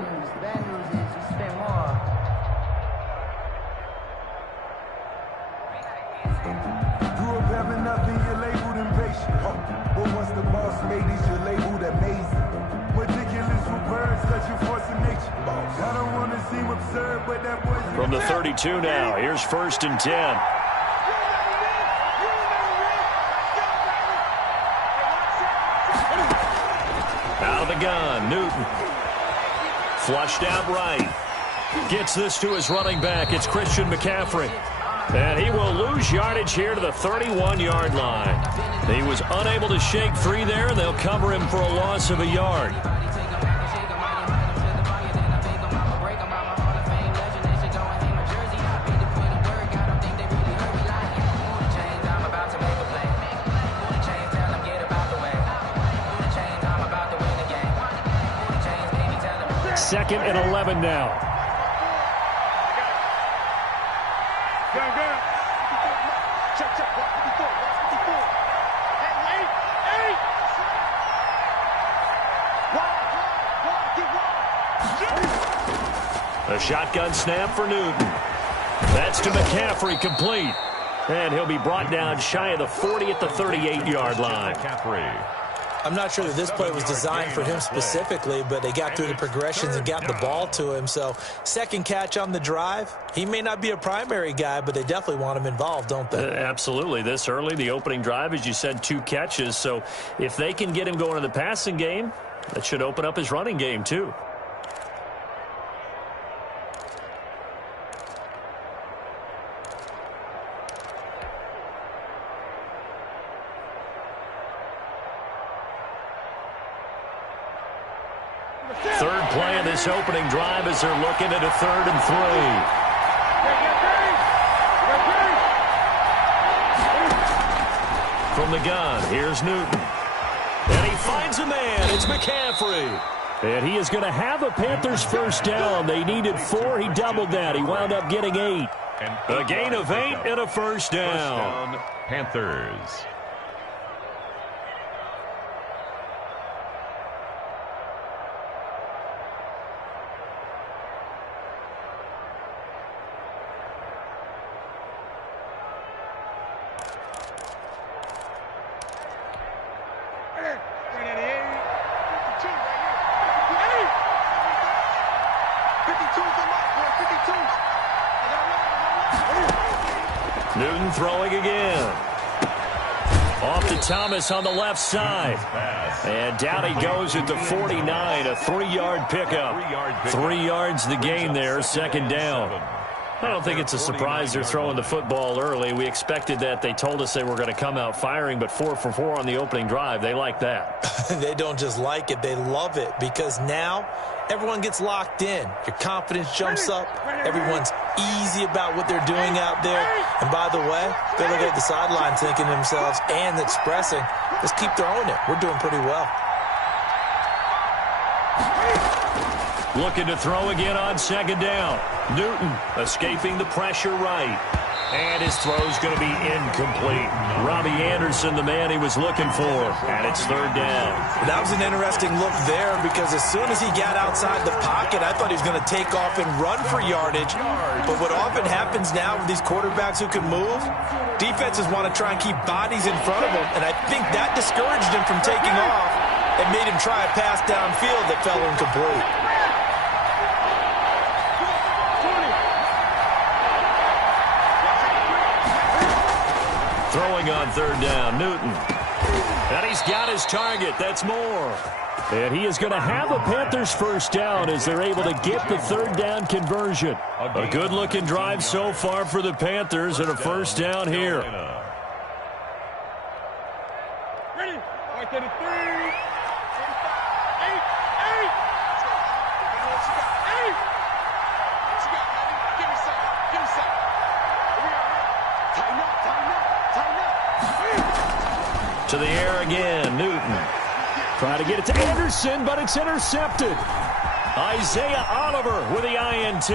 news. The bad news is you spend more. Grew up having nothing, you're labeled impatient. But once the boss made it, you're labeled amazing. Ridiculous with birds, such a force of nature. I don't want to seem absurd, but that boy's... From the 32 now, here's 1st and 10. Out of the gun, Newton. Flushed out right. Gets this to his running back. It's Christian McCaffrey. And he will lose yardage here to the 31-yard line. He was unable to shake free there, and they'll cover him for a loss of a yard. Second and 11 now. A shotgun snap for Newton. That's to McCaffrey, complete. And he'll be brought down shy of the 40 at the 38-yard line. I'm not sure that this play was designed for him specifically, but they got through the progressions and got the ball to him. So second catch on the drive. He may not be a primary guy, but they definitely want him involved, don't they? Absolutely. This early, the opening drive, as you said, 2 catches. So if they can get him going in the passing game, that should open up his running game too. Third play of this opening drive as they're looking at a 3rd and 3. From the gun, here's Newton. And he finds a man. It's McCaffrey. And he is going to have a Panthers first down. They needed 4. He doubled that. He wound up getting 8. A gain of 8 and a first down. Panthers. Newton throwing again. Off to Thomas on the left side. And down he goes at the 49, a 3-yard pickup. 3 yards the gain there, second down. I don't think it's a surprise they're throwing the football early. We expected that. They told us they were going to come out firing, but 4 for 4 on the opening drive. They like that. They don't just like it, they love it, because now everyone gets locked in. Your confidence jumps up. Everyone's easy about what they're doing out there. And by the way, they're looking at the sideline thinking to themselves and expressing, let's keep throwing it. We're doing pretty well. Looking to throw again on second down. Newton escaping the pressure right. And his throw's going to be incomplete. Robbie Anderson, the man he was looking for. And it's third down. That was an interesting look there, because as soon as he got outside the pocket, I thought he was going to take off and run for yardage. But what often happens now with these quarterbacks who can move, defenses want to try and keep bodies in front of them. And I think that discouraged him from taking off and made him try a pass downfield that fell incomplete. Throwing on third down, Newton. And he's got his target. That's more. And he is going to have a Panthers first down as they're able to get the third down conversion. A good-looking drive so far for the Panthers, and a first down here. Ready? 133. To the air again, Newton. Trying to get it to Anderson, but it's intercepted. Isaiah Oliver with the INT.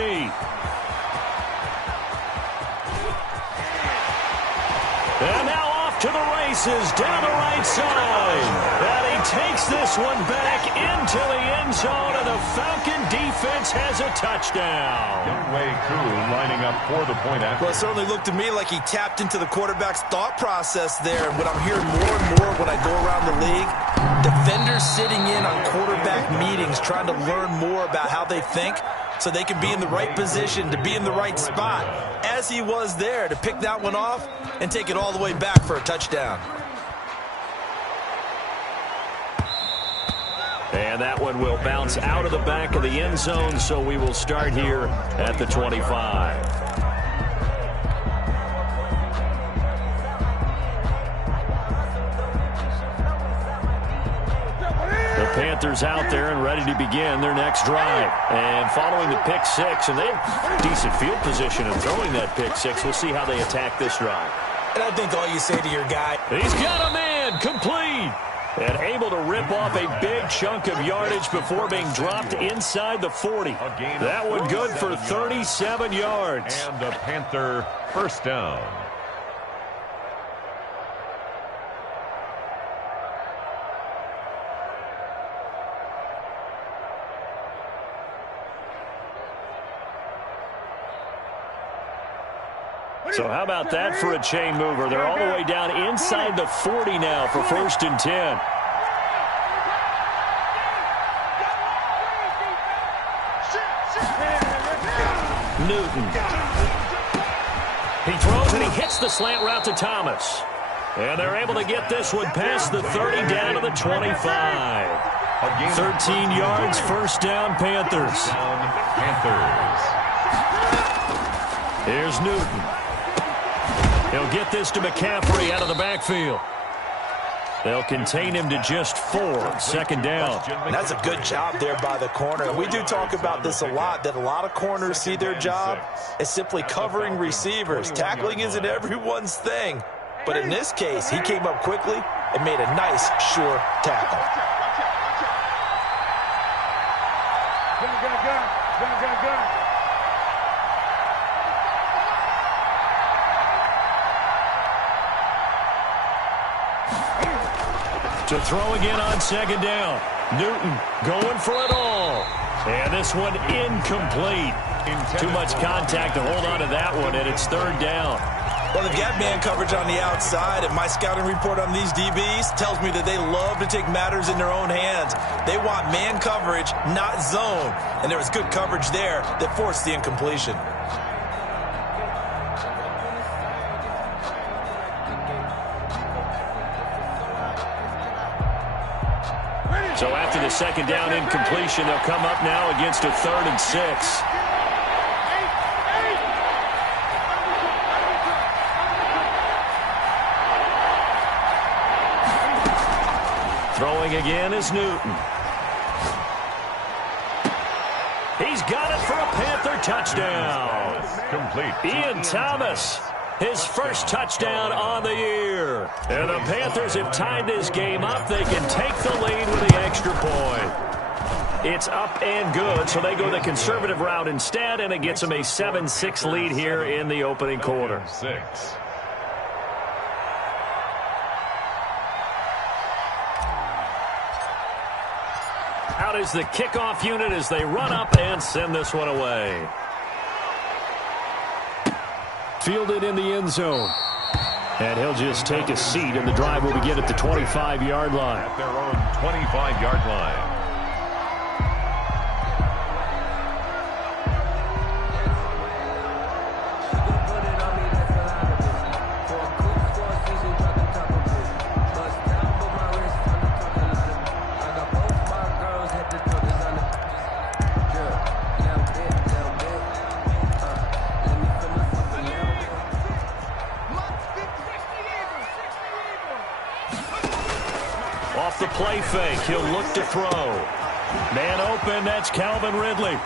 And now off to the races down the right side. And he takes this one back into the end zone, and the Falcon defense has a touchdown. Younghoe Koo lining up for the point after. Well, it certainly looked to me like he tapped into the quarterback's thought process there. And what I'm hearing more and more when I go around the league, defenders sitting in on quarterback meetings trying to learn more about how they think so they can be in the right position, to be in the right spot, as he was there, to pick that one off and take it all the way back for a touchdown. And that one will bounce out of the back of the end zone, so we will start here at the 25. Panthers out there and ready to begin their next drive. And following the pick six, and they have decent field position in throwing that pick six. We'll see how they attack this drive. And I think all you say to your guy, he's got a man, complete. And able to rip off a big chunk of yardage before being dropped inside the 40. That one good for 37 yards. And a Panther first down. So how about that for a chain mover? They're all the way down inside the 40 now for 1st and 10. Newton. He throws and he hits the slant route to Thomas. And they're able to get this one past the 30 down to the 25. 13 yards, first down, Panthers. Here's Newton. He'll get this to McCaffrey out of the backfield. They'll contain him to just 4, second down. That's a good job there by the corner. We do talk about this a lot, that a lot of corners see their job as simply covering receivers. Tackling isn't everyone's thing. But in this case, he came up quickly and made a nice, sure tackle. To throw again on second down. Newton going for it all. And this one incomplete. Too much contact to hold on to that one, and it's third down. Well, they've got man coverage on the outside, and my scouting report on these DBs tells me that they love to take matters in their own hands. They want man coverage, not zone. And there was good coverage there that forced the incompletion. So after the second down incompletion, they'll come up now against a 3rd and 6. Throwing again is Newton. He's got it for a Panther touchdown. Complete. Ian Thomas, his first touchdown on the year. And the Panthers have tied this game up. They can take the lead with the extra point. It's up and good, so they go the conservative route instead, and it gets them a 7-6 lead here in the opening quarter. 6. Out is the kickoff unit as they run up and send this one away. Fielded in the end zone. And he'll just take a seat, and the drive will begin at the 25-yard line. At their own 25-yard line. Off the play fake, he'll look to throw. Man open, that's Calvin Ridley.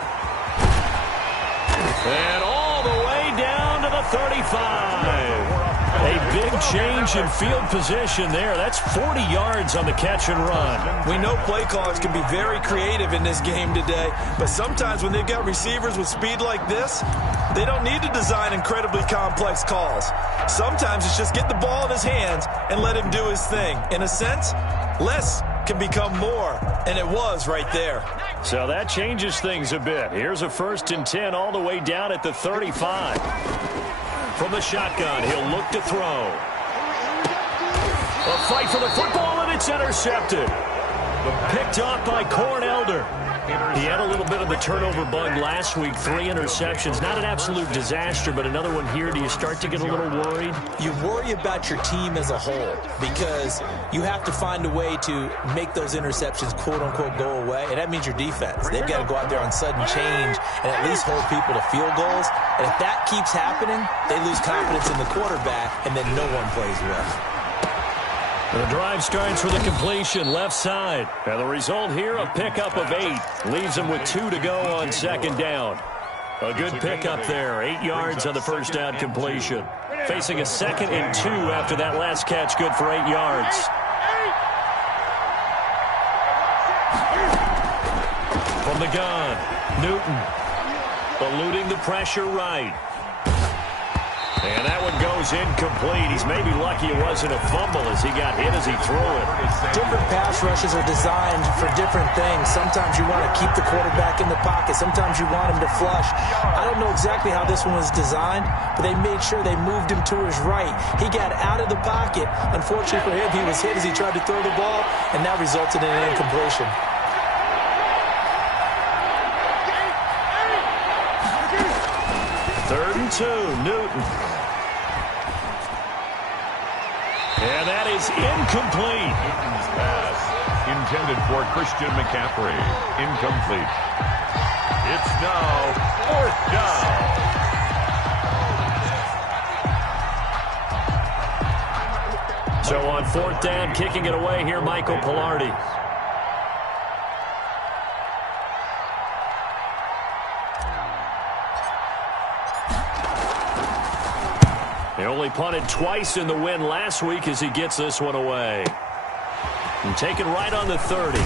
And all the way down to the 35. A big change in field position there. That's 40 yards on the catch and run. We know play callers can be very creative in this game today, but sometimes when they've got receivers with speed like this, they don't need to design incredibly complex calls. Sometimes it's just get the ball in his hands and let him do his thing. In a sense, less can become more, and it was right there. So that changes things a bit. Here's a 1st and 10 all the way down at the 35. From the shotgun, he'll look to throw. A fight for the football, and it's intercepted. Picked off by Corn Elder. He had a little bit of the turnover bug last week, 3 interceptions. Not an absolute disaster, but another one here. Do you start to get a little worried? You worry about your team as a whole because you have to find a way to make those interceptions, quote-unquote, go away, and that means your defense. They've got to go out there on sudden change and at least hold people to field goals, and if that keeps happening, they lose confidence in the quarterback, and then no one plays well. The drive starts with a completion left side. And the result here, a pickup of 8. Leaves them with 2 to go on 2nd down. A good pickup there. 8 yards on the 1st down completion. Facing a 2nd and 2 after that last catch. Good for 8 yards. From the gun, Newton. Eluding the pressure right. And that one goes incomplete. He's maybe lucky it wasn't a fumble as he got hit as he threw it. Different pass rushes are designed for different things. Sometimes you want to keep the quarterback in the pocket. Sometimes you want him to flush. I don't know exactly how this one was designed, but they made sure they moved him to his right. He got out of the pocket. Unfortunately for him, he was hit as he tried to throw the ball, and that resulted in an incompletion. Third and 2, Newton. And that is incomplete. Newton's pass intended for Christian McCaffrey. Incomplete. It's now 4th down. So on 4th down, kicking it away here, Michael Pilardi. He only punted twice in the win last week as he gets this one away. And taken right on the 30.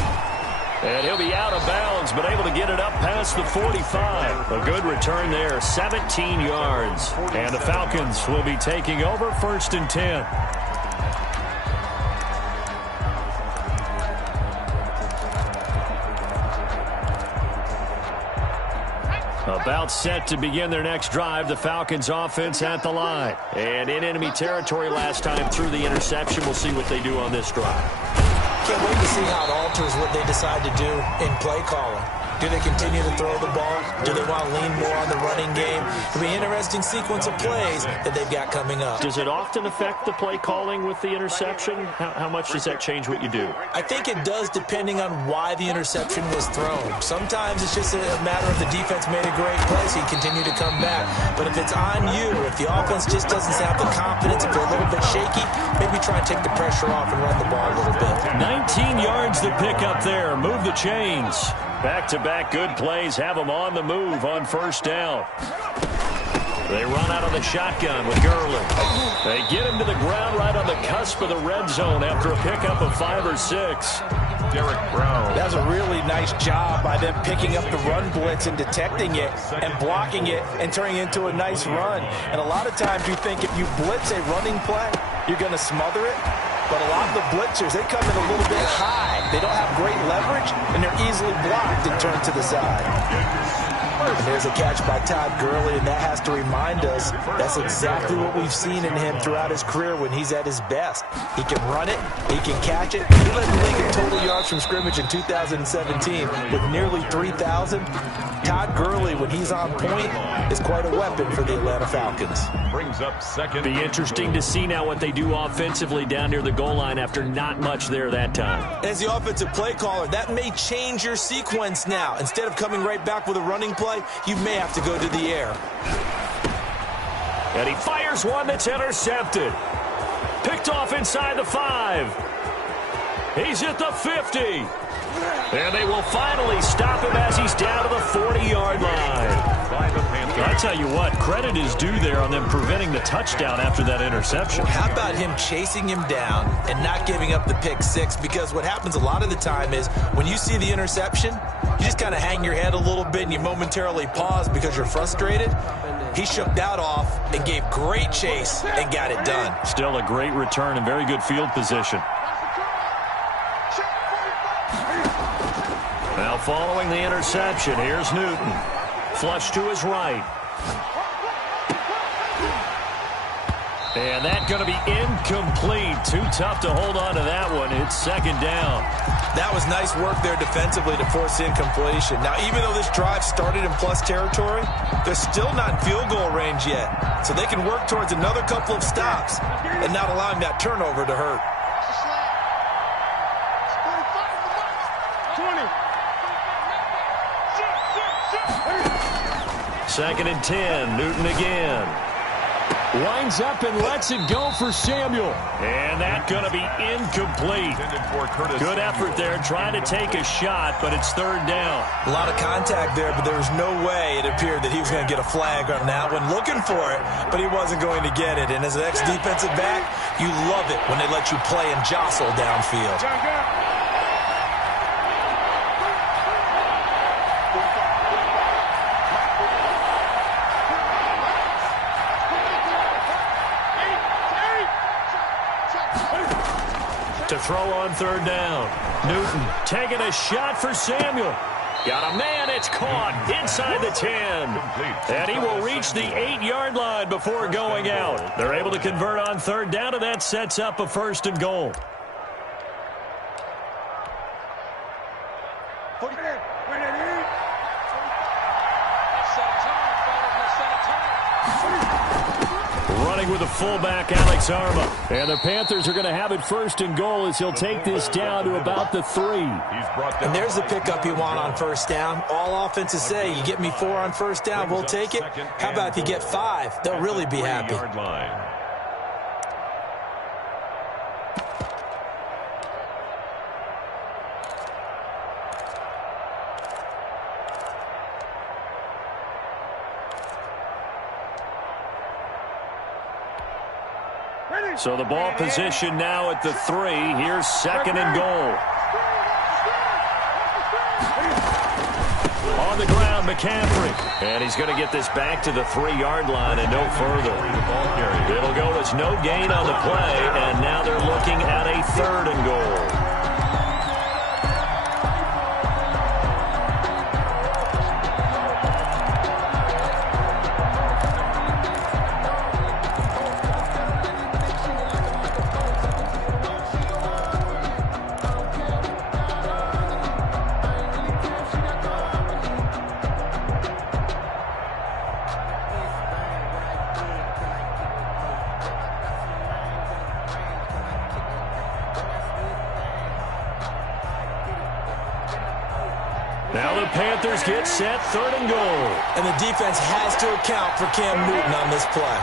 And he'll be out of bounds, but able to get it up past the 45. A good return there, 17 yards. And the Falcons will be taking over 1st and 10. About set to begin their next drive. The Falcons offense at the line. And in enemy territory last time through the interception. We'll see what they do on this drive. Can't wait to see how it alters what they decide to do in play calling. Do they continue to throw the ball? Do they want to lean more on the running game? It'll be an interesting sequence of plays that they've got coming up. Does it often affect the play calling with the interception? How much does that change what you do? I think it does depending on why the interception was thrown. Sometimes it's just a matter of the defense made a great play, so you continue to come back. But if it's on you, if the offense just doesn't have the confidence, if they're a little bit shaky, maybe try and take the pressure off and run the ball a little bit. 19 yards to pick up there. Move the chains. Back-to-back good plays have them on the move on 1st down. They run out of the shotgun with Gurley. They get him to the ground right on the cusp of the red zone after a pickup of 5 or 6. Derek Brown. That's a really nice job by them picking up the run blitz and detecting it and blocking it and turning it into a nice run. And a lot of times you think if you blitz a running play, you're going to smother it. But a lot of the blitzers, they come in a little bit high. They don't have great leverage, and they're easily blocked and turned to the side. And there's a catch by Todd Gurley, and that has to remind us that's exactly what we've seen in him throughout his career when he's at his best. He can run it. He can catch it. He led the league in total yards from scrimmage in 2017 with nearly 3,000. Todd Gurley, when he's on point, is quite a weapon for the Atlanta Falcons. Brings up 2nd. Be interesting to see now what they do offensively down near the goal line after not much there that time. As the offensive play caller, that may change your sequence now. Instead of coming right back with a running play, you may have to go to the air. And he fires one that's intercepted. Picked off inside the 5. He's at the 50. And they will finally stop him as he's down to the 40-yard line. I tell you what, credit is due there on them preventing the touchdown after that interception. How about him chasing him down and not giving up the pick six? Because what happens a lot of the time is when you see the interception, you just kind of hang your head a little bit and you momentarily pause because you're frustrated. He shook that off and gave great chase and got it done. Still a great return and very good field position. Now following the interception, here's Newton. Flush to his right. And that's going to be incomplete. Too tough to hold on to that one. It's second down. That was nice work there defensively to force incompletion. Now, even though this drive started in plus territory, they're still not in field goal range yet. So they can work towards another couple of stops and not allowing that turnover to hurt. 2nd and 10. Newton again. Winds up and lets it go for Samuel. And that's going to be incomplete. Good effort there trying to take a shot, but it's third down. A lot of contact there, but there was no way it appeared that he was going to get a flag on that one. Looking for it, but he wasn't going to get it. And as an ex-defensive back, you love it when they let you play and jostle downfield. To throw on third down. Newton taking a shot for Samuel. Got a man. It's caught inside the 10. And he will reach the 8-yard line before going out. They're able to convert on third down, and that sets up a 1st and goal. Running with the fullback, Alex Arma. And the Panthers are going to have it 1st and goal as he'll take this down to about the 3. And there's the pickup you want on 1st down. All offenses say, you get me 4 on 1st down, we'll take it. How about if you get 5? They'll really be happy. So the ball position now at the 3. Here's 2nd and goal. On the ground, McCaffrey. And he's going to get this back to the 3-yard line and no further. It'll go as no gain on the play, and now they're looking at a 3rd and goal. Now the Panthers get set, 3rd and goal. And the defense has to account for Cam Newton on this play.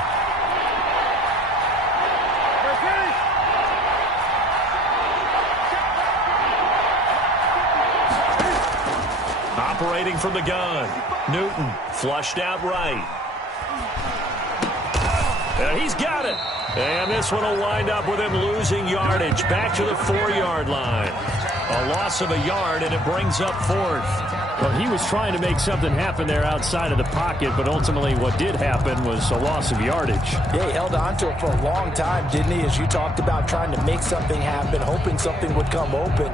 Operating from the gun. Newton flushed out right. And he's got it. And this one will wind up with him losing yardage back to the 4-yard line. A loss of a yard, and it brings up 4th. Well, he was trying to make something happen there outside of the pocket, but ultimately what did happen was a loss of yardage. Yeah, he held on to it for a long time, didn't he? As you talked about, trying to make something happen, hoping something would come open,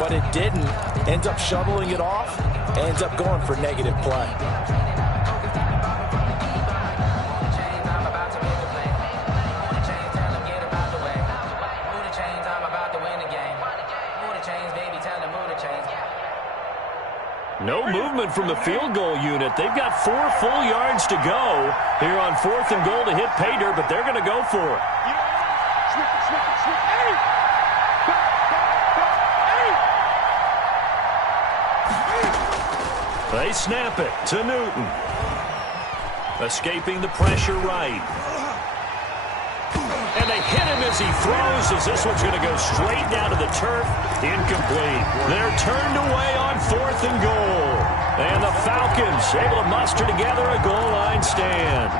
but it didn't. Ends up shoveling it off, ends up going for negative play. No movement from the field goal unit. They've got 4 full yards to go here on 4th and goal to hit pay dirt, but they're going to go for it. They snap it to Newton. Escaping the pressure right. And they They hit him as he throws, as this one's going to go straight down to the turf. Incomplete. They're turned away on 4th and goal. And the Falcons able to muster together a goal line stand.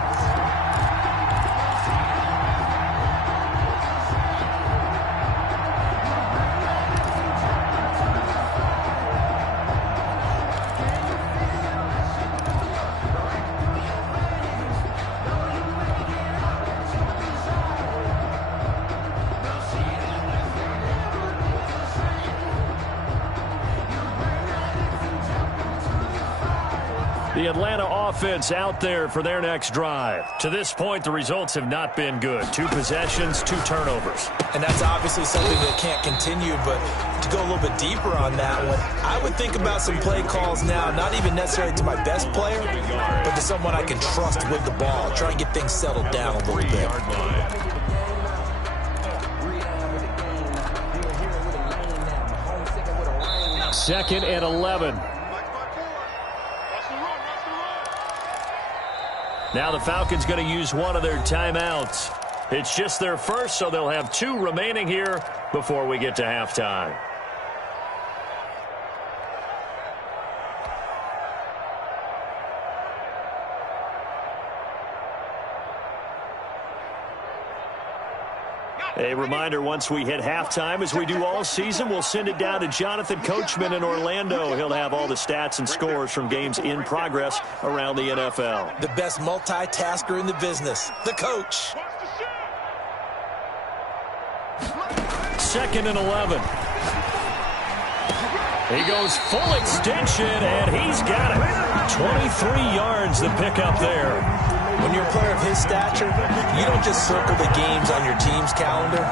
The Atlanta offense out there for their next drive. To this point, the results have not been good. 2 possessions, 2 turnovers. And that's obviously something that can't continue, but to go a little bit deeper on that one, I would think about some play calls now, not even necessarily to my best player, but to someone I can trust with the ball. Try and get things settled down a little bit. 2nd and 11. Now the Falcons going to use one of their timeouts. It's just their first, so they'll have 2 remaining here before we get to halftime. A reminder, once we hit halftime, as we do all season, we'll send it down to Jonathan Coachman in Orlando. He'll have all the stats and scores from games in progress around the NFL. The best multitasker in the business, the coach. 2nd and 11. He goes full extension, and he's got it. 23 yards the pickup there. When you're a player of his stature, you don't just circle the games on your team's calendar.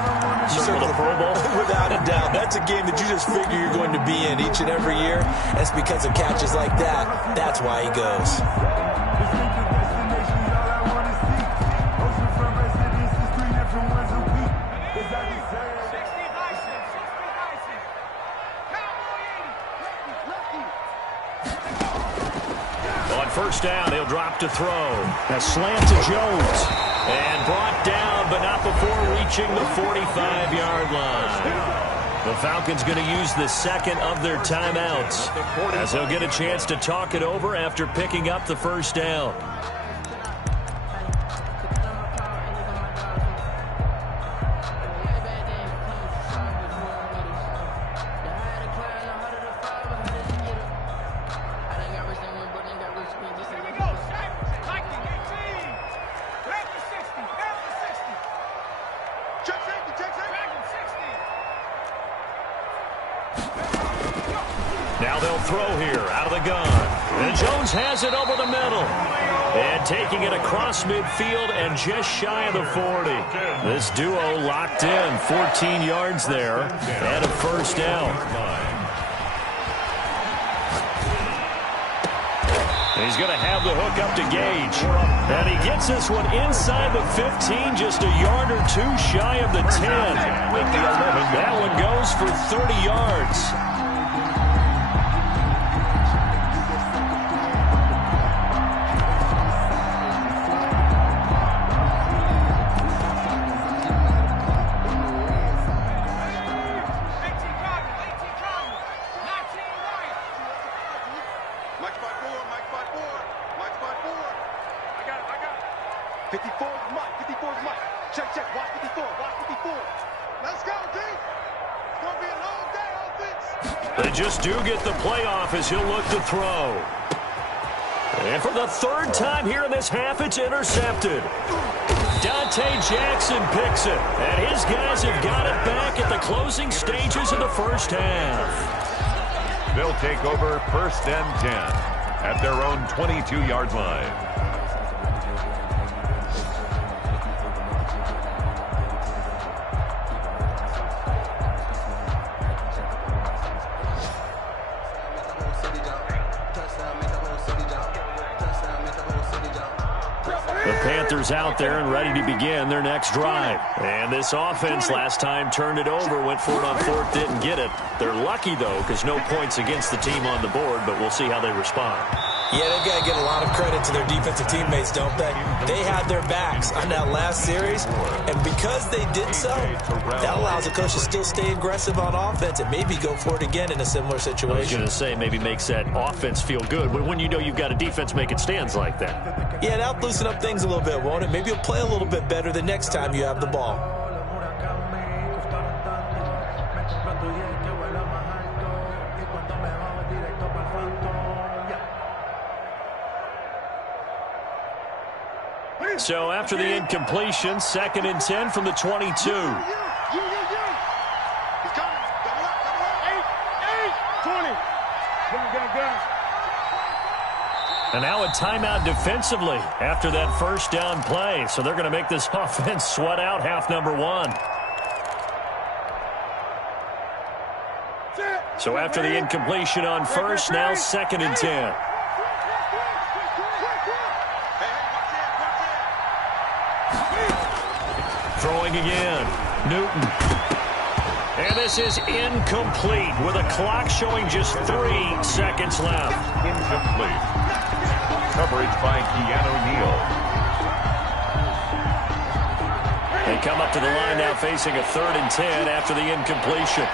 You circle the Pro Bowl. Without a doubt. That's a game that you just figure you're going to be in each and every year. And it's because of catches like that. That's why he goes. First down, he'll drop to throw. A slant to Jones. And brought down, but not before reaching the 45-yard line. The Falcons going to use the 2nd of their timeouts, as they'll get a chance to talk it over after picking up the first down. Now they'll throw here out of the gun. And Jones has it over the middle. And taking it across midfield and just shy of the 40. This duo locked in. 14 yards there and a first down. He's going to have the hook up to Gage. And he gets this one inside the 15, just a yard or 2 shy of the 10. That one goes for 30 yards. They just do get the playoff as he'll look to throw. And for the 3rd time here in this half, it's intercepted. Dante Jackson picks it. And his guys have got it back at the closing stages of the first half. They'll take over 1st and 10 at their own 22-yard line. Panthers out there and ready to begin their next drive. And this offense last time turned it over, went for it on 4th, didn't get it. They're lucky, though, because no points against the team on the board, but we'll see how they respond. Yeah, they've got to give a lot of credit to their defensive teammates, don't they? They had their backs on that last series, and because they did so, that allows the coach to still stay aggressive on offense and maybe go for it again in a similar situation. I was going to say maybe makes that offense feel good, but when you know you've got a defense making stands like that. Yeah, that'll loosen up things a little bit, won't it? Maybe you'll play a little bit better the next time you have the ball. So after the incompletion, 2nd and 10 from the 22. He's coming. Double up. 8, 20. Go. And now a timeout defensively after that first down play. So they're going to make this offense sweat out half number 1. So after the incompletion on first, now 2nd and 10. Throwing again. Newton. And this is incomplete with a clock showing just 3 seconds left. Incomplete. Coverage by Keanu Neal. They come up to the line now facing a 3rd and 10 after the incompletion.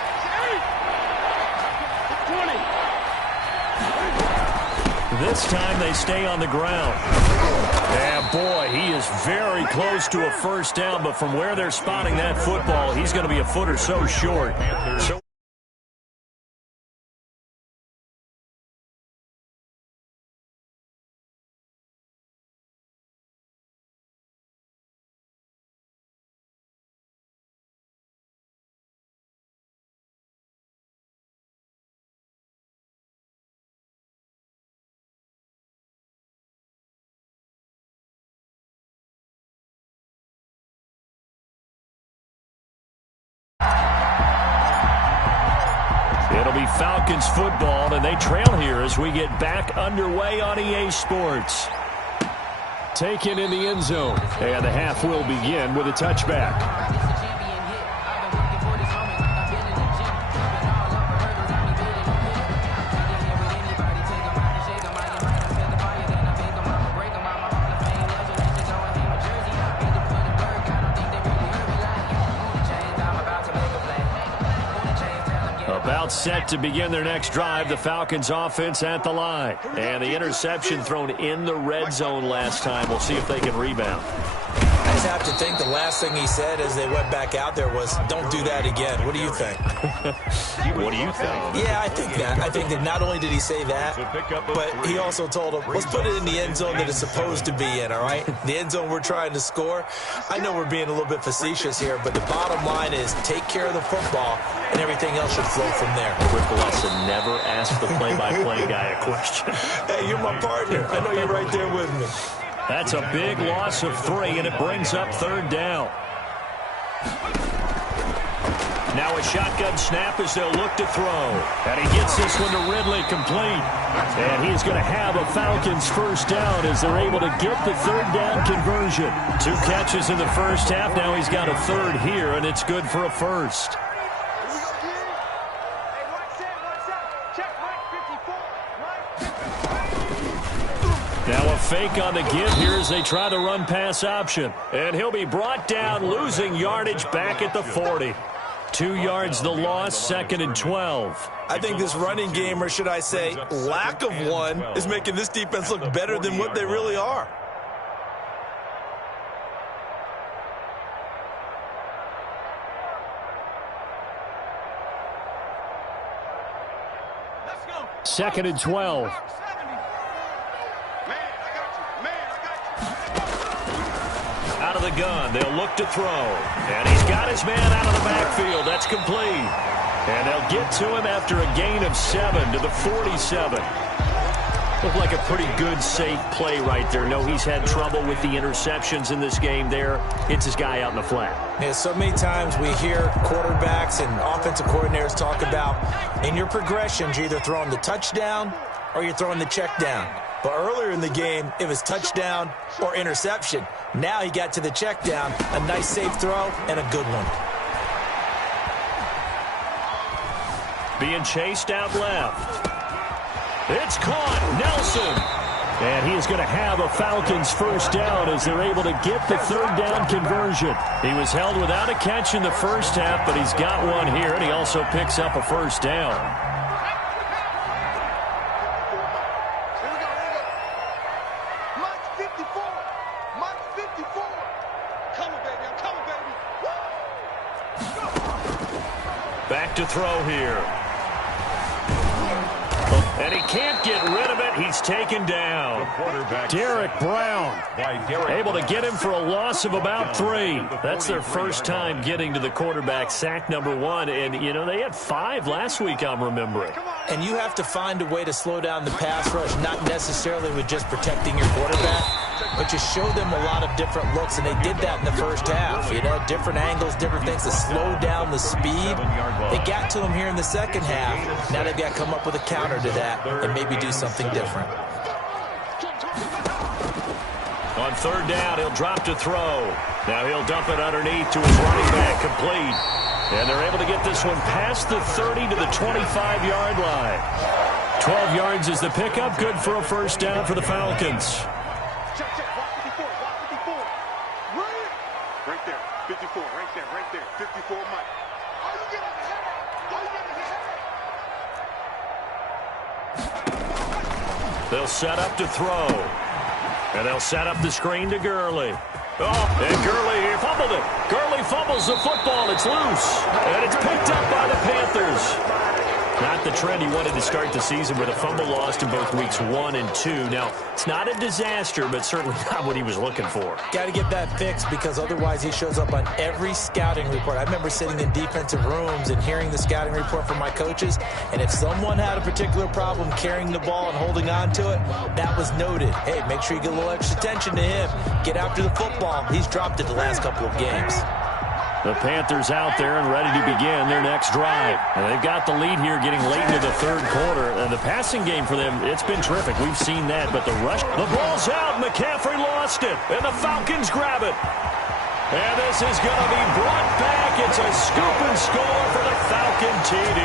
20. This time they stay on the ground. Yeah, boy, he is very close to a first down, but from where they're spotting that football, he's going to be a foot or so short. It'll be Falcons football, and they trail here as we get back underway on EA Sports. Taken in the end zone, and the half will begin with a touchback. About set to begin their next drive, the Falcons offense at the line. And the interception thrown in the red zone last time. We'll see if they can rebound. I just have to think the last thing he said as they went back out there was, don't do that again. What do you think? What do you think? Yeah, I think that. I think that not only did he say that, but he also told them, let's put it in the end zone that it's supposed to be in, all right? The end zone we're trying to score. I know we're being a little bit facetious here, but the bottom line is take care of the football, and everything else should flow from there. Quick lesson, never ask the play-by-play guy a question. Hey, you're my partner. I know you're right there with me. That's a big loss of 3, and it brings up 3rd down. Now a shotgun snap as they'll look to throw. And he gets this one to Ridley complete. And he's going to have a Falcons first down as they're able to get the 3rd down conversion. 2 catches in the first half. Now he's got a 3rd here, and it's good for a first. Now a fake on the give here as they try the run-pass option. And he'll be brought down, losing yardage back at the 40. 2 yards the loss, 2nd and 12. I think this running game, or should I say lack of one, is making this defense look better than what they really are. Let's go. 2nd and 12. Out of the gun, they'll look to throw. And he's got his man out of the backfield. That's complete. And they'll get to him after a gain of 7 to the 47. Looked like a pretty good, safe play right there. No, he's had trouble with the interceptions in this game there. Hits his guy out in the flat. Yeah, so many times we hear quarterbacks and offensive coordinators talk about in your progressions, you're either throwing the touchdown or you're throwing the check down. But earlier in the game, it was touchdown or interception. Now he got to the check down, a nice safe throw, and a good one. Being chased out left. It's caught. Nelson. And he is going to have a Falcons first down as they're able to get the third down conversion. He was held without a catch in the first half, but he's got one here, and he also picks up a first down. Back to throw here. And he can't get rid of it. He's taken down. Derek Brown able to get him for a loss of about 3. That's their first time getting to the quarterback, sack number 1. And, you know, they had 5 last week, I'm remembering. And you have to find a way to slow down the pass rush, not necessarily with just protecting your quarterback, but you show them a lot of different looks, and they did that in the first half. You know, different angles, different things to slow down the speed. They got to him here in the second half. Now they've got to come up with a counter to that and maybe do something different. On third down, he'll drop to throw. Now he'll dump it underneath to his running back, complete. And they're able to get this one past the 30 to the 25-yard line. 12 yards is the pickup, good for a first down for the Falcons. Right there, 54, right there, 54, Mike. They'll set up to throw. And they'll set up the screen to Gurley. Oh, and Gurley here fumbled it. Gurley fumbles the football. It's loose. And it's picked up by the Panthers. Not the trend he wanted to start the season with a fumble lost in both weeks 1 and 2. Now, it's not a disaster, but certainly not what he was looking for. Got to get that fixed because otherwise he shows up on every scouting report. I remember sitting in defensive rooms and hearing the scouting report from my coaches, and if someone had a particular problem carrying the ball and holding on to it, that was noted. Hey, make sure you get a little extra attention to him. Get after the football. He's dropped it the last couple of games. The Panthers out there and ready to begin their next drive. And they've got the lead here getting late into the third quarter. And the passing game for them, it's been terrific. We've seen that. But the rush, the ball's out. McCaffrey lost it. And the Falcons grab it. And this is going to be brought back. It's a scoop and score for the Falcon TD.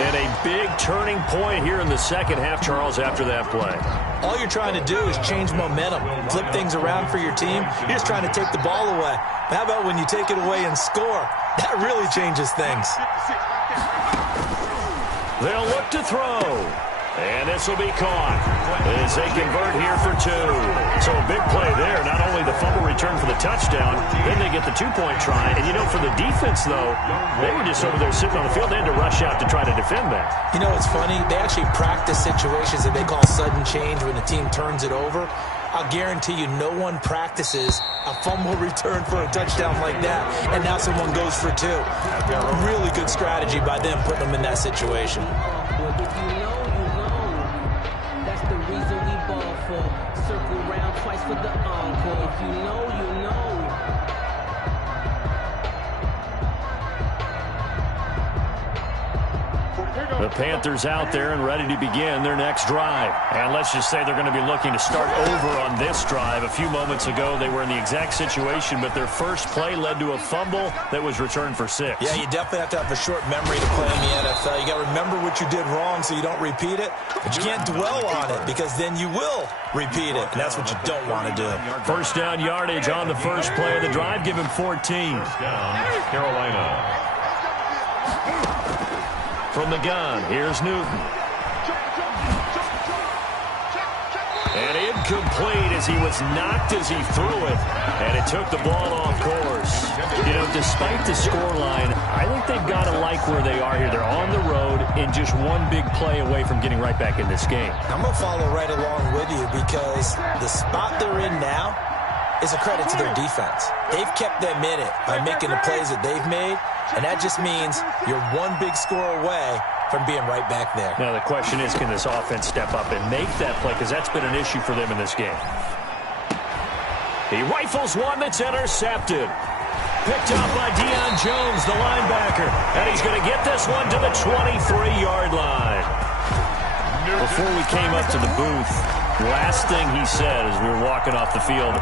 And a big turning point here in the second half, Charles, after that play. All you're trying to do is change momentum, flip things around for your team. You're just trying to take the ball away. But how about when you take it away and score? That really changes things. They'll look to throw. And this will be caught as they convert here for 2. So a big play there. Not only the fumble return for the touchdown, then they get the 2-point try. And, you know, for the defense, though, they were just over there sitting on the field. They had to rush out to try to defend that. You know, it's funny. They actually practice situations that they call sudden change when the team turns it over. I'll guarantee you no one practices a fumble return for a touchdown like that, and now someone goes for 2. A really good strategy by them putting them in that situation. Circle round twice for the encore. If you know, you know. The Panthers out there and ready to begin their next drive. And let's just say they're going to be looking to start over on this drive. A few moments ago, they were in the exact situation, but their first play led to a fumble that was returned for 6. Yeah, you definitely have to have a short memory to play in the NFL. You got to remember what you did wrong so you don't repeat it, but you can't dwell on it because then you will repeat it, and that's what you don't want to do. First down yardage on the first play of the drive. Give him 14. Carolina. From the gun, here's Newton. And incomplete as he was knocked as he threw it. And it took the ball off course. You know, despite the scoreline, I think they've got to like where they are here. They're on the road and just one big play away from getting right back in this game. I'm going to follow right along with you because the spot they're in now is a credit to their defense. They've kept them in it by making the plays that they've made, and that just means you're one big score away from being right back there. Now the question is, can this offense step up and make that play? Because that's been an issue for them in this game. He rifles one that's intercepted. Picked up by Deion Jones, the linebacker. And he's going to get this one to the 23-yard line. Before we came up to the booth, Last thing he said as we were walking off the field,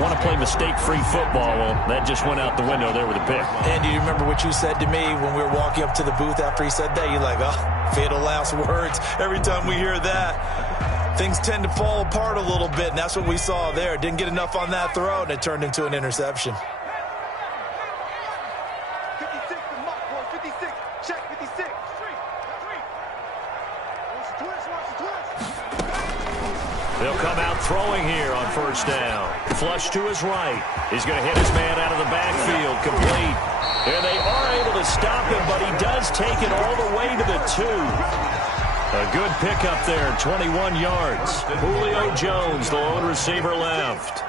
want to play mistake-free football. Well, that just went out the window there with a pick. And do you remember what you said to me when we were walking up to the booth after he said that? You're like, oh, fatal last words. Every time we hear that, things tend to fall apart a little bit, and that's what we saw there. Didn't get enough on that throw, and it turned into an interception. 56, the mark, boy. 56. Check 56. They'll come out throwing here on first down. Flush to his right. He's going to hit his man out of the backfield. Complete. And they are able to stop him, but he does take it all the way to the 2. A good pickup there, 21 yards. Julio Jones, the lone receiver left.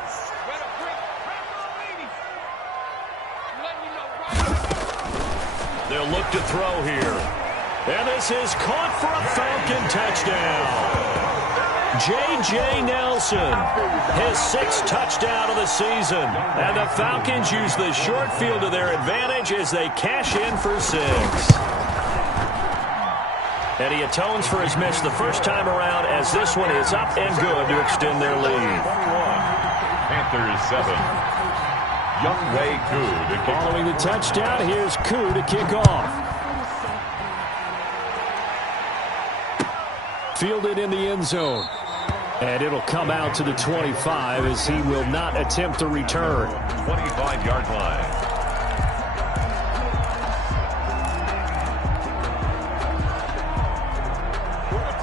They'll look to throw here. And this is caught for a Falcon touchdown. J.J. Nelson, his 6th touchdown of the season. And the Falcons use the short field to their advantage as they cash in for 6. And he atones for his miss the first time around as this one is up and good to extend their lead. Panthers 7. Younghoe Koo. Following the touchdown, here's Koo to kick off. Fielded in the end zone. And it'll come out to the 25 as he will not attempt to return. 25-yard line.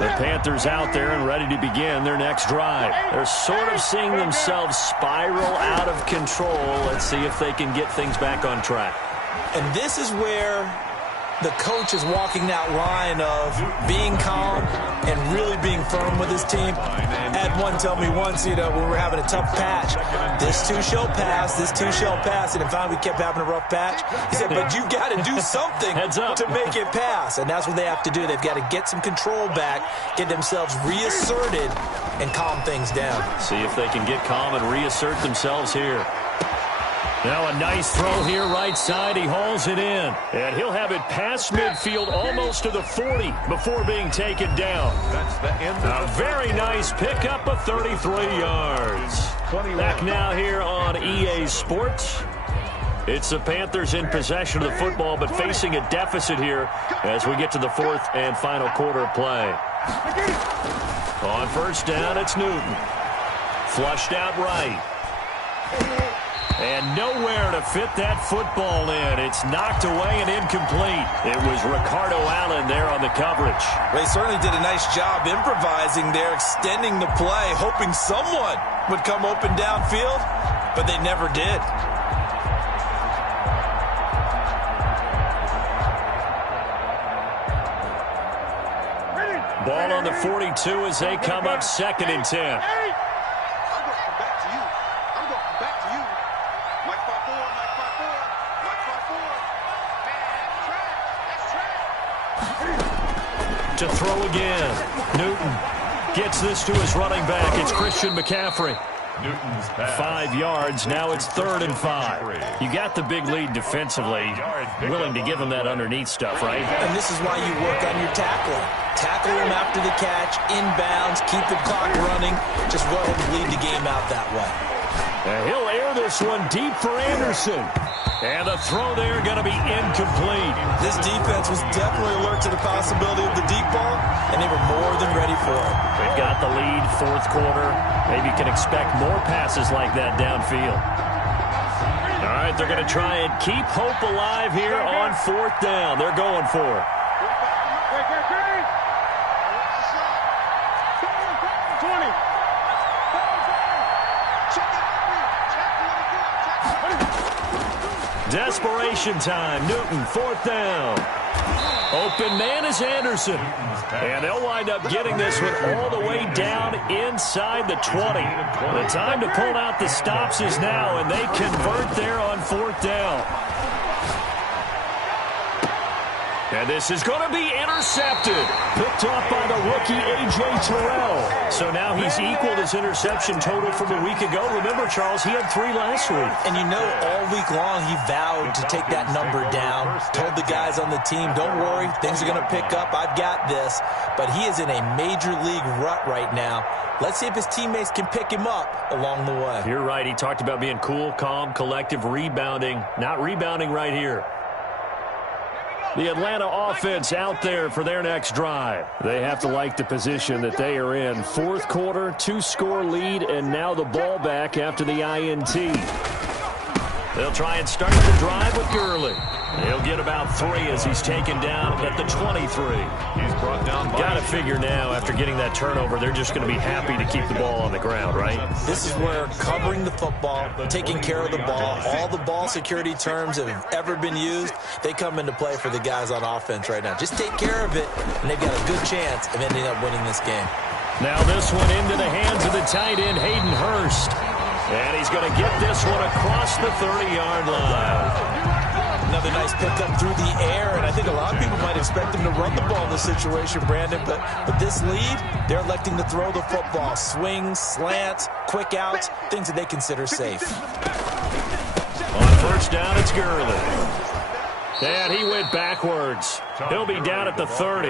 The Panthers out there and ready to begin their next drive. They're sort of seeing themselves spiral out of control. Let's see if they can get things back on track. And this is where the coach is walking that line of being calm and really being firm with his team. I had one tell me once, when we were having a tough patch, this too shall pass, this too shall pass. And finally we kept having a rough patch. He said, but you got to do something to make it pass. And that's what they have to do. They've got to get some control back, get themselves reasserted, and calm things down. See if they can get calm and reassert themselves here. Now a nice throw here right side. He hauls it in. And he'll have it past midfield almost to the 40 before being taken down. That's the end of a very nice pickup of 33 yards. Back now here on EA Sports. It's the Panthers in possession of the football, but facing a deficit here as we get to the 4th and final quarter of play. On first down, it's Newton. Flushed out right. And nowhere to fit that football in. It's knocked away and incomplete. It was Ricardo Allen there on the coverage. They certainly did a nice job improvising there, extending the play, hoping someone would come open downfield, but they never did. Ball on the 42 as they come up 2nd and 10. To throw again. Newton gets this to his running back. It's Christian McCaffrey. Newton's pass. 5 yards. Now it's 3rd and 5. You got the big lead defensively. Willing to give him that underneath stuff, right? And this is why you work on your tackling. Tackle him after the catch, inbounds, keep the clock running. Just go ahead and lead the game out that way. And he'll air this one deep for Anderson. And the throw there going to be incomplete. This defense was definitely alert to the possibility of the deep ball, and they were more than ready for it. They've got the lead, 4th quarter. Maybe you can expect more passes like that downfield. All right, they're going to try and keep hope alive here on 4th down. They're going for it. Desperation time. Newton, 4th down. Open man is Anderson. And they'll wind up getting this one all the way down inside the 20. The time to pull out the stops is now, and they convert there on 4th down. And this is going to be intercepted. Picked off by the rookie A.J. Terrell. So now he's equaled his interception total from a week ago. Remember, Charles, he had 3 last week. And you know, all week long he vowed to take that number down. Told the guys on the team, don't worry, things are going to pick up. I've got this. But he is in a major league rut right now. Let's see if his teammates can pick him up along the way. You're right. He talked about being cool, calm, collective, rebounding. Not rebounding right here. The Atlanta offense out there for their next drive. They have to like the position that they are in. 4th quarter, 2-score lead, and now the ball back after the INT. They'll try and start the drive with Gurley. He'll get about 3 as he's taken down at the 23. He's brought down by... Got to figure now, after getting that turnover, they're just going to be happy to keep the ball on the ground, right? This is where covering the football, taking care of the ball, all the ball security terms that have ever been used, they come into play for the guys on offense right now. Just take care of it, and they've got a good chance of ending up winning this game. Now this one into the hands of the tight end, Hayden Hurst. And he's going to get this one across the 30-yard line. Another nice pickup through the air, and I think a lot of people might expect him to run the ball in this situation, Brandon, but with this lead, they're electing to throw the football. Swings, slants, quick outs, things that they consider safe. On first down, it's Gurley. And he went backwards. He'll be down at the 30.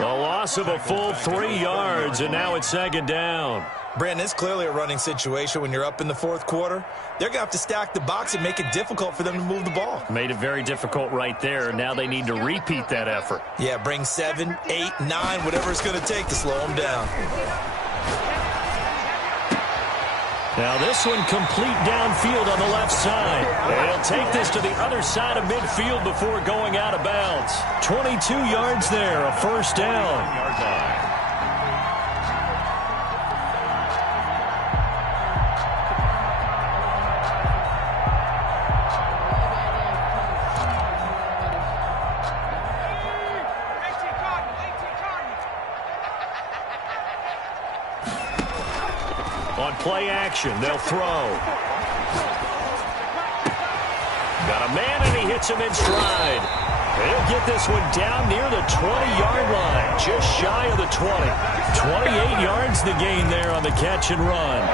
A loss of a full 3 yards, and now it's 2nd down. Brandon, it's clearly a running situation when you're up in the 4th quarter. They're going to have to stack the box and make it difficult for them to move the ball. Made it very difficult right there. Now they need to repeat that effort. Yeah, bring 7, 8, 9, whatever it's going to take to slow them down. Now this one complete downfield on the left side. They'll take this to the other side of midfield before going out of bounds. 22 yards there, a first down. On play action, they'll throw. Got a man, and he hits him in stride. He'll get this one down near the 20-yard line, just shy of the 20. 28 yards the gain there on the catch and run.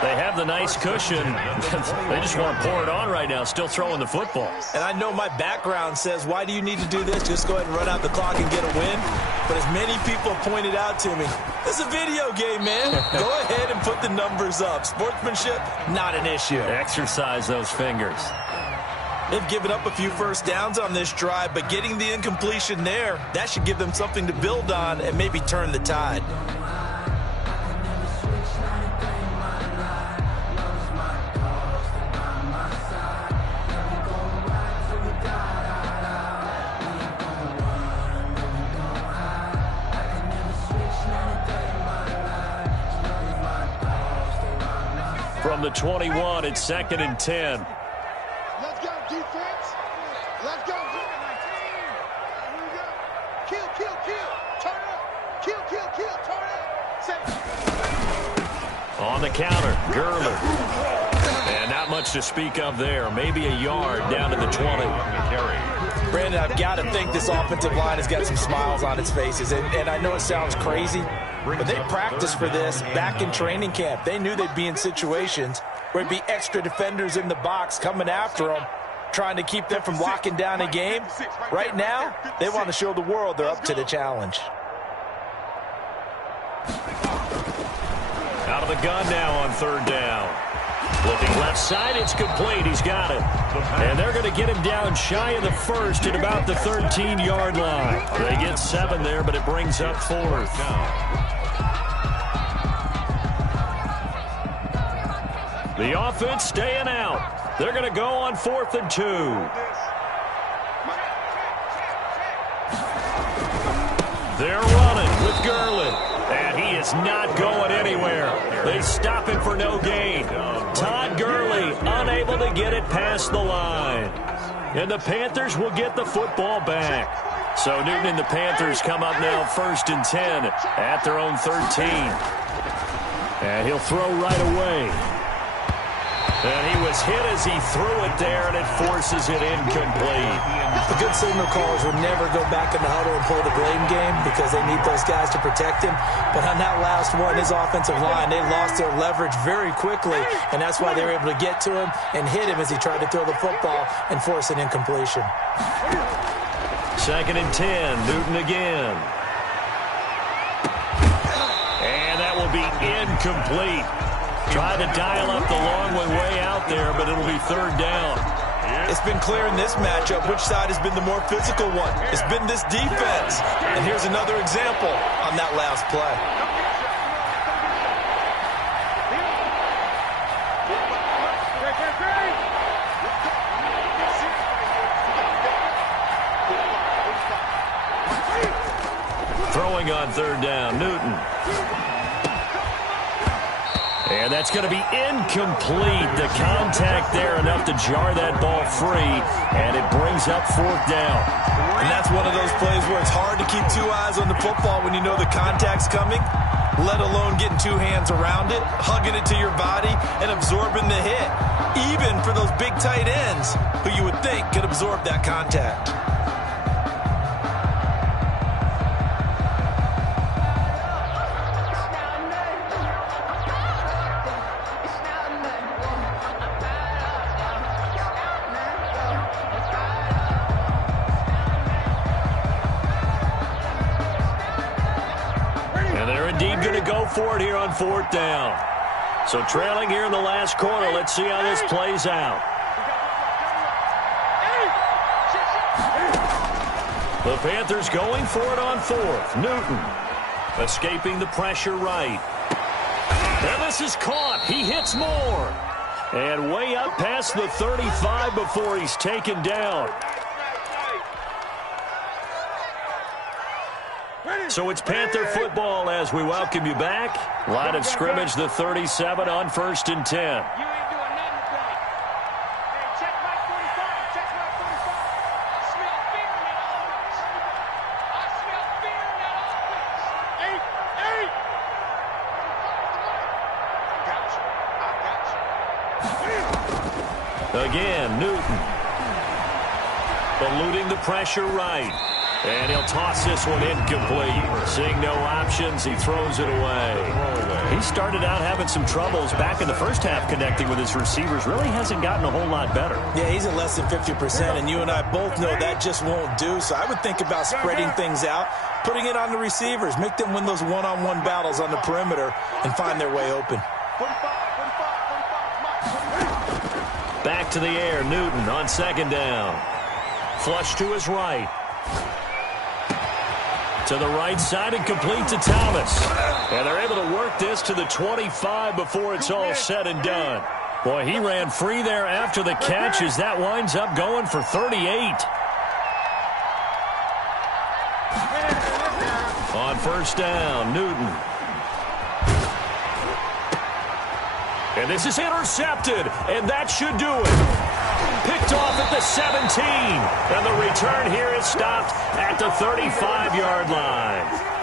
They have the nice cushion. They just want to pour it on right now, still throwing the football. And I know my background says, why do you need to do this? Just go ahead and run out the clock and get a win. But as many people have pointed out to me, it's a video game, man. Go ahead and put the numbers up. Sportsmanship, not an issue. Exercise those fingers. They've given up a few first downs on this drive, but getting the incompletion there, that should give them something to build on and maybe turn the tide. From the 21, it's 2nd and 10. Let's go, defense. Let's go. Here we go. Kill, kill, kill. Turn up. Kill, kill, kill. Turn up. Set. On the counter, Gurley. And not much to speak of there. Maybe a yard down to the 20. Brandon, I've got to think this offensive line has got some smiles on its faces. And I know it sounds crazy, but they practiced for this back in training camp. They knew they'd be in situations where it'd be extra defenders in the box coming after them, trying to keep them from locking down a game. Right now, they want to show the world they're up to the challenge. Out of the gun now on 3rd down. Looking left side, it's complete. He's got it. And they're going to get him down shy of the 1st at about the 13-yard line. They get 7 there, but it brings up 4th. The offense staying out. They're going to go on 4th and 2. They're running with Gurley. And he is not going anywhere. They stop him for no gain. Todd Gurley unable to get it past the line. And the Panthers will get the football back. So Newton and the Panthers come up now 1st and 10 at their own 13. And he'll throw right away. And he was hit as he threw it there, and it forces it incomplete. The good signal callers will never go back in the huddle and play the blame game because they need those guys to protect him. But on that last one, his offensive line, they lost their leverage very quickly, and that's why they were able to get to him and hit him as he tried to throw the football and force an incompletion. 2nd and 10, Newton again. And that will be incomplete. Tried to dial up the long way out there, but it'll be 3rd down. It's been clear in this matchup which side has been the more physical one. It's been this defense. And here's another example on that last play. Throwing on 3rd down, Newton. And that's going to be incomplete. The contact there enough to jar that ball free, and it brings up 4th down. And that's one of those plays where it's hard to keep 2 eyes on the football when you know the contact's coming, let alone getting 2 hands around it, hugging it to your body, and absorbing the hit, even for those big tight ends who you would think could absorb that contact. For it here on 4th down. So trailing here in the last quarter. Let's see how this plays out. The Panthers going for it on 4th. Newton escaping the pressure right. And this is caught. He hits more. And way up past the 35 before he's taken down. So it's Panther football as we welcome you back. Line of scrimmage, the 37 on 1st and 10. You ain't doing nothing today. Hey, check my 45. Check my 45. I smell fear in that offense. I smell fear in that offense. 8, 8. I got you. Again, Newton. Eluding the pressure right. And he'll toss this one incomplete. Seeing no options, he throws it away. He started out having some troubles back in the first half connecting with his receivers. Really hasn't gotten a whole lot better. Yeah, he's at less than 50%, and you and I both know that just won't do. So I would think about spreading things out, putting it on the receivers, make them win those one-on-one battles on the perimeter, and find their way open. Back to the air, Newton on 2nd down. Flush to his right. To the right side and complete to Thomas. And they're able to work this to the 25 before it's all said and done. Boy, he ran free there after the catch as that winds up going for 38. On 1st down, Newton. And this is intercepted, and that should do it. Picked off at the 17. And the return here is stopped at the 35-yard line.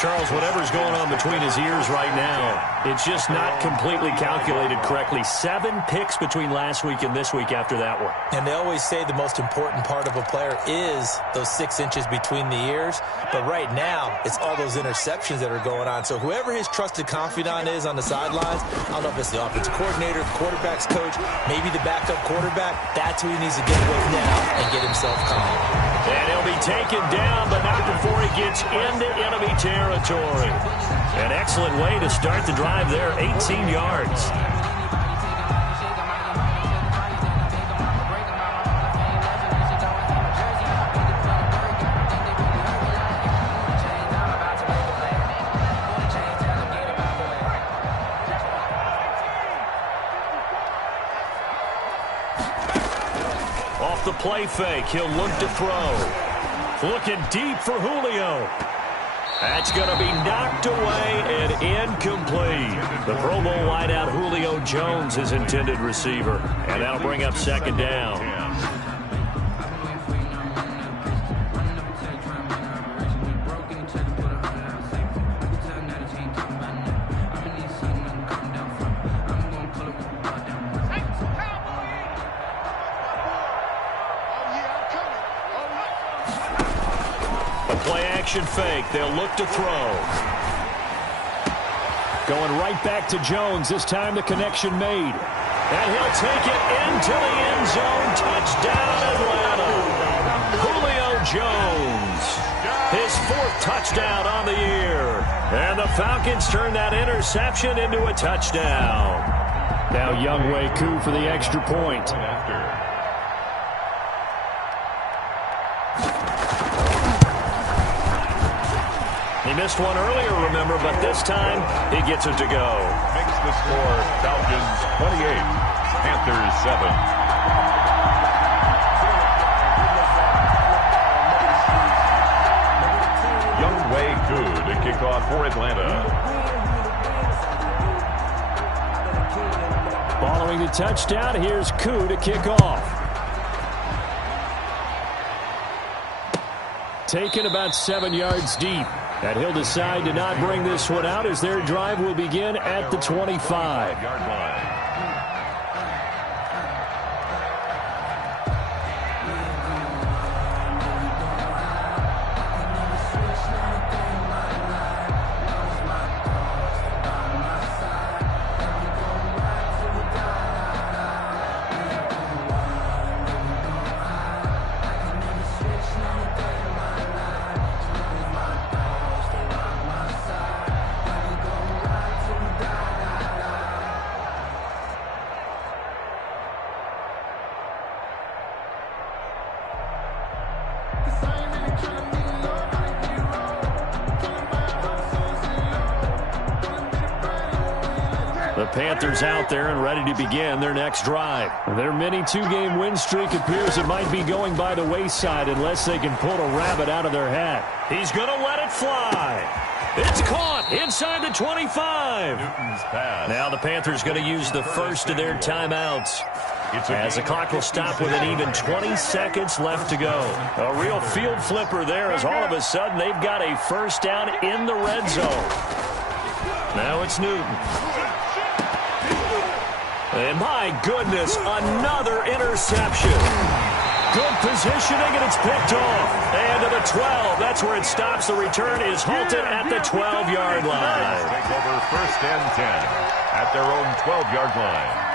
Charles, whatever's going on between his ears right now, it's just not completely calculated correctly. 7 picks between last week and this week after that one. And they always say the most important part of a player is those 6 inches between the ears. But right now, it's all those interceptions that are going on. So whoever his trusted confidant is on the sidelines, I don't know if it's the offensive coordinator, the quarterback's coach, maybe the backup quarterback, that's who he needs to get with now and get himself calm. And he'll be taken down, but not before he gets into enemy territory. An excellent way to start the drive there, 18 yards. Off the play fake, he'll look to throw. Looking deep for Julio. That's going to be knocked away and incomplete. The Pro Bowl wideout Julio Jones, his intended receiver. And that'll bring up 2nd down. Play-action fake. They'll look to throw. Going right back to Jones. This time the connection made. And he'll take it into the end zone. Touchdown, Atlanta. Julio Jones. His 4th touchdown on the year. And the Falcons turn that interception into a touchdown. Now Younghoe Koo for the extra point. He missed one earlier, remember, but this time he gets it to go. Makes the score Falcons 28, Panthers 7. Younghoe Koo to kick off for Atlanta. Following the touchdown, here's Koo to kick off. Taken about 7 yards deep. And he'll decide to not bring this one out as their drive will begin at the 25-yard line. The Panthers out there and ready to begin their next drive. Their mini 2-game win streak appears it might be going by the wayside unless they can pull a rabbit out of their hat. He's going to let it fly. It's caught inside the 25. Newton's pass. Now the Panthers going to use the first of their timeouts. As the clock will stop with an even 20 seconds left to go. A real field flipper there as all of a sudden they've got a first down in the red zone. Now it's Newton. And my goodness, another interception. Good positioning, and it's picked off. And to the 12, that's where it stops. The return is halted at the 12-yard line. Take over 1st and 10 at their own 12-yard line.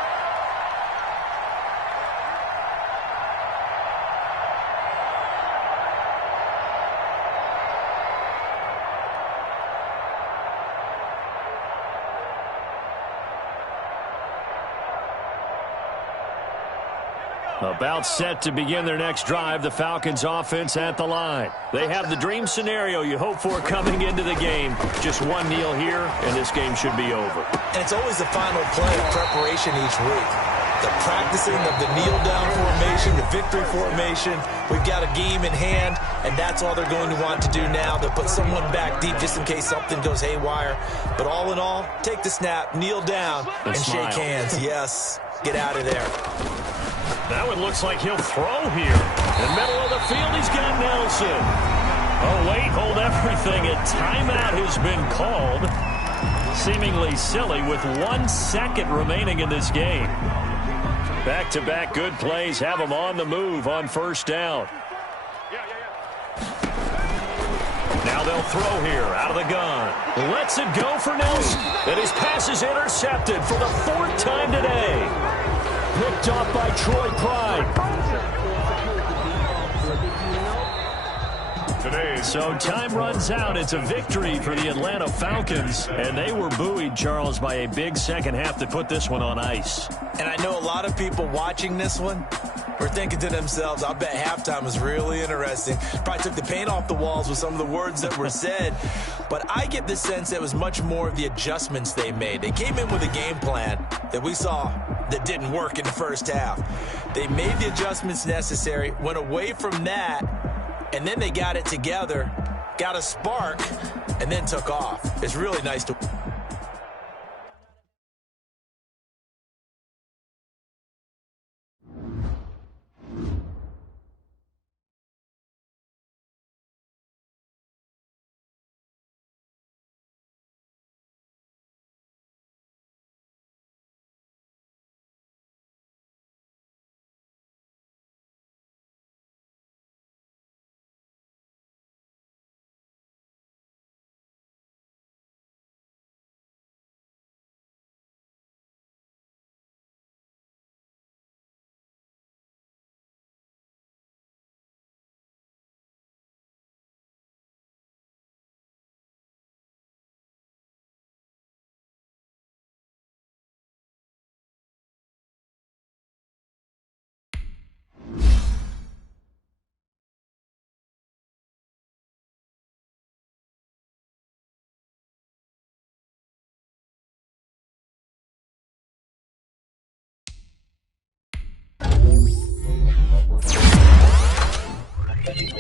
About set to begin their next drive, the Falcons offense at the line. They have the dream scenario you hope for coming into the game. Just one kneel here, and this game should be over. And it's always the final play of preparation each week. The practicing of the kneel-down formation, the victory formation. We've got a game in hand, and that's all they're going to want to do now. They'll put someone back deep just in case something goes haywire. But all in all, take the snap, kneel down, and shake hands. Yes, get out of there. Now it looks like he'll throw here. In the middle of the field, he's got Nelson. Oh, wait, hold everything. A timeout has been called. Seemingly silly with 1 second remaining in this game. Back-to-back good plays have him on the move on first down. Now they'll throw here out of the gun. Lets it go for Nelson. And his pass is intercepted for the 4th time today. Picked off by Troy Pride. So time runs out. It's a victory for the Atlanta Falcons. And they were buoyed, Charles, by a big second half that put this one on ice. And I know a lot of people watching this one were thinking to themselves, I bet halftime was really interesting. Probably took the paint off the walls with some of the words that were said. But I get the sense it was much more of the adjustments they made. They came in with a game plan that we saw that didn't work in the first half. They made the adjustments necessary, went away from that, and then they got it together, got a spark, and then took off. It's really nice to Thank you.